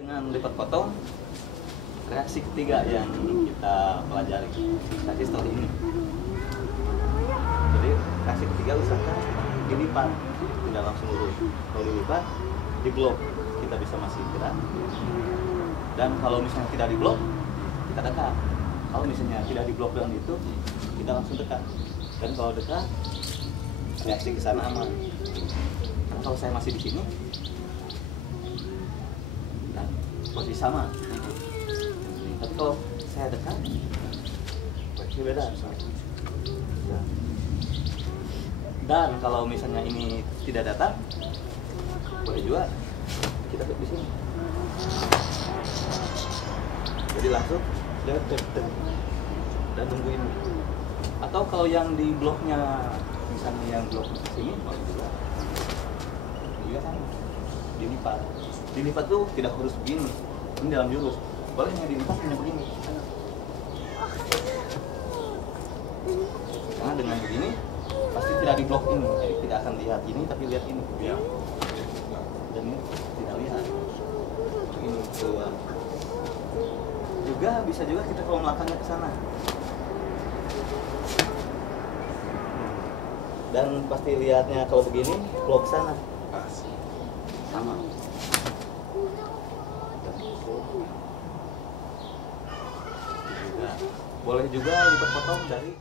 Dengan lipat potong, reaksi ketiga yang kita pelajari tadi setelah ini. Jadi reaksi ketiga usahakan dilipat, tidak langsung lurus. Kalau dilipat, diblok, kita bisa masih gerak. Dan kalau misalnya tidak diblok, kita dekat. Kalau misalnya tidak diblok dengan itu, kita langsung dekat. Dan kalau dekat, reaksi ke sana aman. Karena kalau saya masih di sini, dan posisi sama. Tapi kalau saya dekat, posisi beda. Dan kalau misalnya ini tidak datang, boleh juga kita duduk di sini. Jadi langsung dan tungguin. Atau kalau yang di bloknya, misalnya yang blok sini, boleh juga sama. Dilipat tuh tidak harus begini, ini dalam jurus. Boleh hanya dilipat hanya begini. Karena dengan begini pasti tidak di blok ini, jadi tidak akan lihat ini tapi lihat ini. Ya. Dan ini tidak lihat. Ini keluar. Juga bisa juga kita kalau melangkahnya ke sana. Dan pasti lihatnya kalau begini, blok sana. Sama. Boleh juga lipat potong dari